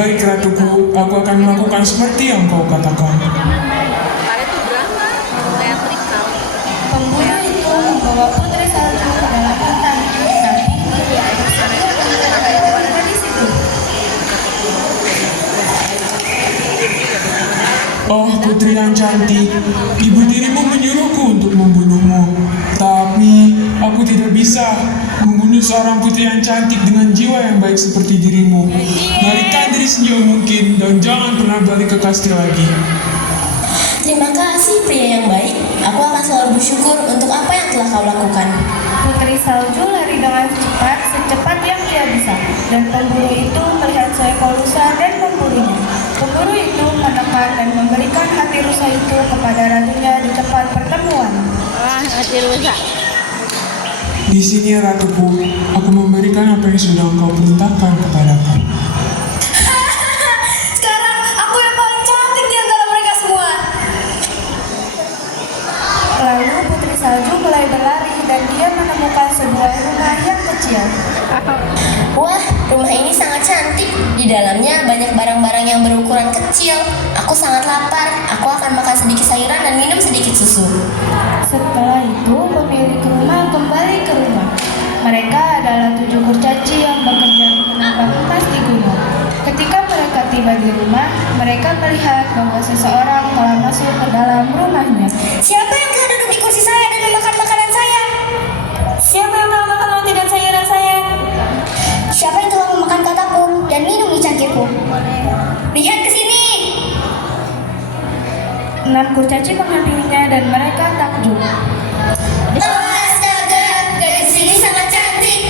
Baik ratuku, aku akan melakukan seperti yang kau katakan. Pemburu itu membawa putri salju ke dalam hutan, tapi dia berada di situ. Oh putri yang cantik, ibu dirimu menyuruhku untuk membunuhmu. Tapi aku tidak bisa membunuh seorang putri yang cantik dengan jiwa yang baik seperti dirimu. Larikan diri sejauh mungkin dan jangan pernah balik ke kastil lagi. Terima kasih pria yang baik. Aku akan selalu bersyukur untuk apa yang telah kau lakukan. Putri salju lari dengan cepat, secepat yang dia bisa. Dan pemburu itu melihat seekor rusa dan memburunya. Pemburu itu menekan dan memberikan hati rusa itu kepada ratunya di tempat pertemuan. Hati rusak. Di sini ratuku, aku memberikan apa yang sudah engkau perintahkan kepadaku. Sekarang aku yang paling cantik di antara mereka semua. Lalu putri salju mulai berlari dan dia menemukan sebuah rumah yang kecil. Wah, rumah ini sangat cantik. Di dalamnya banyak barang-barang yang berukuran kecil. Aku sangat lapar. Aku akan makan sedikit sayuran dan minum sedikit susu. Setelah itu pemilik rumah kembali ke rumah. Mereka adalah 7 kurcaci yang bekerja di penambang emas di gunung. Ketika mereka tiba di rumah, mereka melihat bahwa seseorang telah masuk ke dalam rumahnya. Siapa yang telah duduk di kursi saya dan memakan makanan saya? Siapa yang telah makan roti dan sayuran saya? Siapa yang telah memakan kataku dan minum di cangkirku? Lihat ke sini. 6 kurcaci menghampirinya dan mereka takjub. Astaga, gadis ini sangat cantik.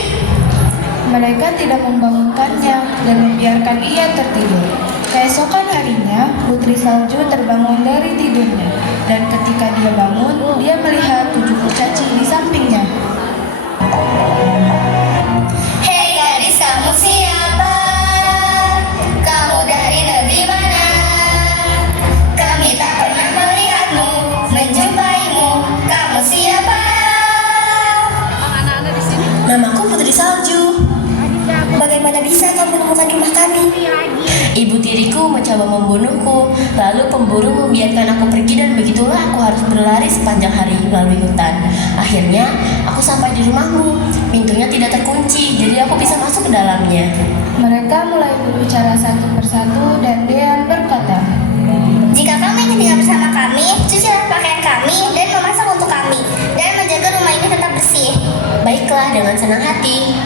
Mereka tidak membangunkannya dan membiarkan ia tertidur. Keesokan harinya, putri salju terbangun dari tidurnya. Dan ketika dia bangun, dia melihat 7 kurcaci di sampingnya. Hei gadis, kamu siapa? Kamu dari negeri mana? Kami tak pernah melihatmu, menjumpaimu. Kamu siapa? Anak-anak di sini. Namaku Putri Salju. Bagaimana bisa kau menemukan rumah kami? Ibu tiriku mencoba membunuhku, lalu pemburu membiarkan aku pergi dan begitulah aku harus berlari sepanjang hari melalui hutan. Akhirnya, aku sampai di rumahmu. Pintunya tidak terkunci, jadi aku bisa masuk ke dalamnya. Mereka mulai berbicara satu persatu dan dia berkata, Jika kamu ingin tinggal bersama kami, cucilah pakaian kami dan memasak untuk kami, dan menjaga rumah ini tetap bersih. Baiklah, dengan senang hati.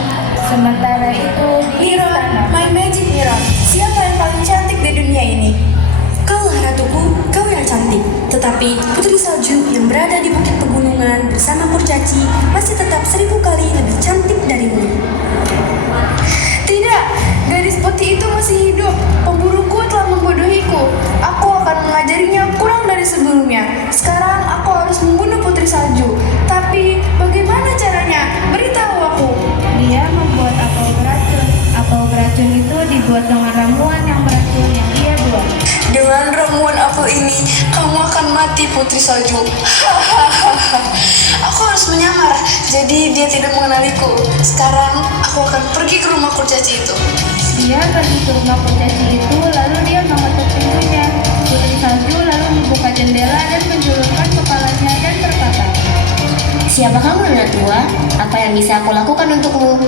sementara itu di istana. My magic mirror, siapa yang paling cantik di dunia ini? Kaulah ratuku, kau yang cantik. Tetapi putri salju yang berada di bukit pegunungan bersama kurcaci masih tetap 1000 kali lebih cantik darimu. Tidak, gadis putih itu masih hidup. Pemburuku telah membodohiku. Aku akan mengajarinya kurang dari sebelumnya. Sekarang aku harus membunuh putri salju. Tapi bagaimana caranya? Beritahu aku. Dia membuat apel beracun. Apel beracun itu dibuat dengan ramuan yang beracun yang dia buat. Dengan ramuan apel ini, kamu akan mati putri salju. Hahaha. Aku harus menyamar, jadi dia tidak mengenaliku. Sekarang aku akan pergi ke rumah kurcaci itu. Dia pergi ke rumah kurcaci itu, lalu dia mengetuk pintunya. Putri salju lalu membuka jendela dan menjulurkan kepalanya dan berkata, Siapa kamu, Nona tua? Apa yang bisa aku lakukan untukmu?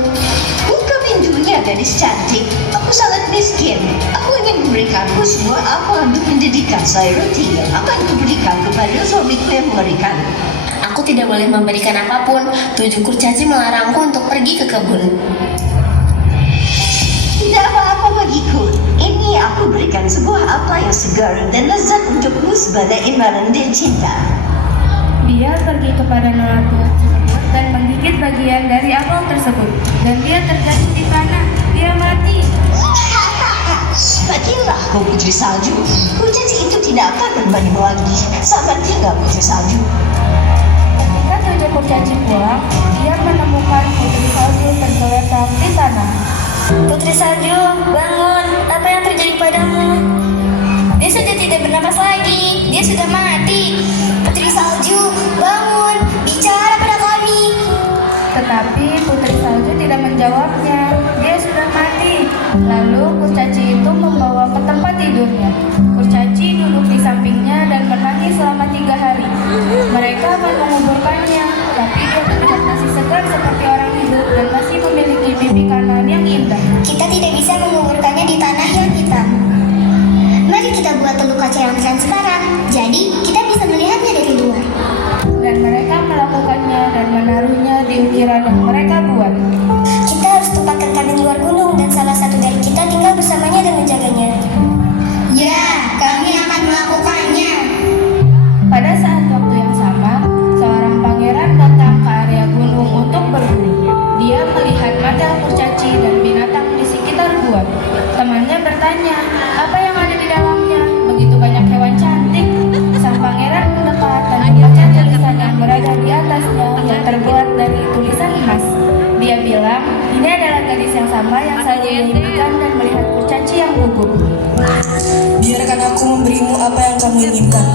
Buka pintunya, gadis cantik. Aku sangat miskin. Aku ingin memberikanmu semua apa untuk menjadikan saya roti yang akan kuberikan kepada suamiku yang mengerikan. Aku tidak boleh memberikan apapun. 7 kurcaci melarangku untuk pergi ke kebun. Tidak apa-apa bagiku. Ini aku berikan sebuah apel yang segar dan lezat untukmu sebagai imbalan dan cinta. dia pergi kepada nona tua tersebut dan menggigit bagian dari apel tersebut. Dan dia terjatuh di tanah. Dia mati. Matilah kau putri salju. Kurcaci itu tidak akan kembali lagi. Selamat tinggal putri salju. Ketika 7 kurcaci pulang, dia menemukan putri salju tergeletak di tanah. Putri salju, bangun. Apa yang terjadi padamu? Dia sudah tidak bernapas lagi. Dia sudah mati. Putri salju, bangun. Bicara pada kami. Tetapi putri salju tidak menjawabnya. Dia sudah mati. Lalu kurcaci itu membawa ke tempat tidurnya. Kurcaci duduk di sampingnya dan menangis selama 3 hari. Mereka akan menguburkannya, tapi dia terlihat masih segar seperti orang hidup dan masih memiliki pipi kanan yang indah. Kita tidak bisa menguburkannya di tanah yang hitam. Mari kita buat teluk kaca yang transparan, jadi kita bisa melihatnya dari luar. Dan mereka melakukannya dan menaruhnya di ukiran yang mereka buat. Kita harus tempatkan kami di luar gunung dan salah satu dari kita tinggal bersamanya dan menjaganya. Ya, kami akan melakukannya. Pada saat waktu yang sama, seorang pangeran datang ke area gunung untuk berburu. Dia melihat mata kurcaci dan binatang di sekitar gua. Temannya bertanya, apa yang ada di dalamnya? Begitu banyak hewan cantik. Sang pangeran mendekat dan membaca tulisan yang berada di atasnya yang terbuat dari tulisan emas. Dia bilang, ini adalah gadis yang sama yang saya impikan dan melihat kurcaci yang gugup. Biarkan aku memberimu apa yang kamu inginkan.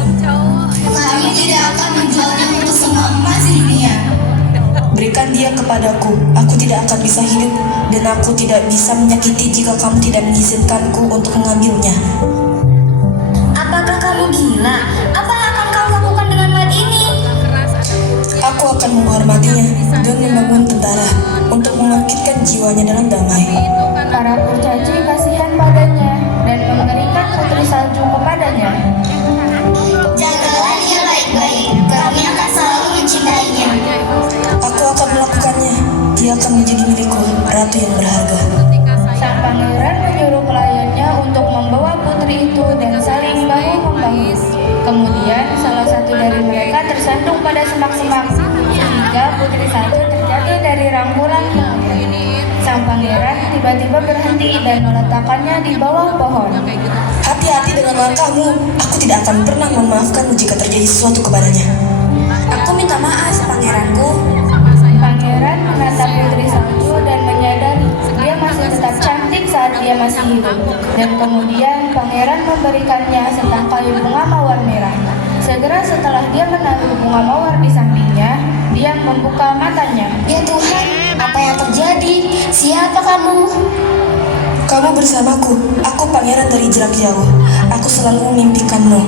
Kami tidak akan menjualnya untuk semua emas di dunia. Berikan dia kepadaku. Aku tidak akan bisa hidup dan aku tidak bisa menyakiti jika kamu tidak mengizinkanku untuk mengambilnya. Apakah kamu gila? Apa yang akan kamu lakukan dengan mat ini? Aku akan menghormatinya dan membangun tentara untuk membangkitkan jiwanya dalam damai. Para kurcaci kasihan padanya dan memberikan putri salju kepadanya. Jagalah dia baik-baik. Kami akan selalu mencintainya. Aku akan melakukannya. Dia akan menjadi milikku, ratu yang berharga. Sang pangeran menyuruh pelayannya untuk membawa putri itu dan saling bahu-membahu. Kemudian salah satu dari mereka tersandung pada semak-semak sehingga putri salju terjatuh dari rangkulan kemudian. Sang pangeran tiba-tiba berhenti dan meletakkannya di bawah pohon. Hati-hati dengan langkahmu. Aku tidak akan pernah memaafkanmu jika terjadi sesuatu kepadanya. Aku minta maaf, pangeranku. Pangeran menatap putri salju dan menyadari dia masih tetap cantik saat dia masih hidup. Dan kemudian pangeran memberikannya setangkai bunga mawar merah. Segera setelah dia menaruh bunga mawar di sampingnya, dia membuka matanya. Ya Tuhan, apa yang terjadi? Siapa kamu? Kamu bersamaku. Aku pangeran dari jarak jauh. Aku selalu memimpikanmu.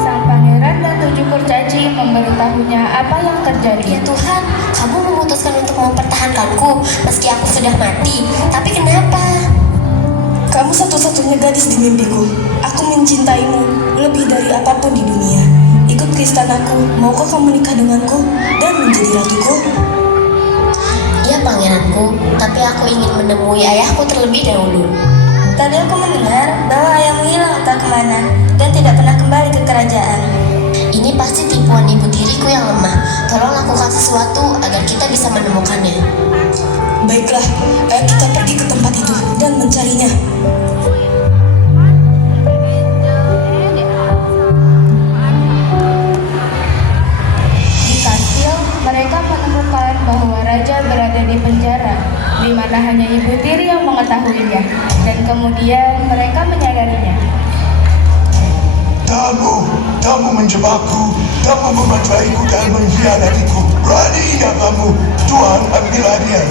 Sang pangeran dan 7 kurcaci memberitahunya apa yang terjadi. Ya Tuhan, kamu memutuskan untuk mempertahankanku meski aku sudah mati. Tapi kenapa? Kamu satu-satunya gadis di mimpiku. Aku mencintaimu lebih dari apapun di dunia. Ikut ke istanaku. Maukah kamu menikah denganku dan menjadi ratuku? Ya pangeranku, tapi aku ingin menemui ayahku terlebih dahulu. Tadi aku mendengar bahwa ayahmu hilang entah kemana dan tidak pernah kembali ke kerajaan. Ini pasti tipuan ibu tiriku yang lemah. Tolong lakukan sesuatu agar kita bisa menemukannya. Baiklah, ayo kita pergi ke tempat itu dan mencarinya. Di kastil, mereka menemukan bahwa raja berada di penjara, di mana hanya ibu tiri yang mengetahuinya. Dan kemudian mereka menyadarinya. Kamu menjebakku, kamu memacaiku dan mengkhianatiku. Beraninya kamu, Tuhan, ambillah dia.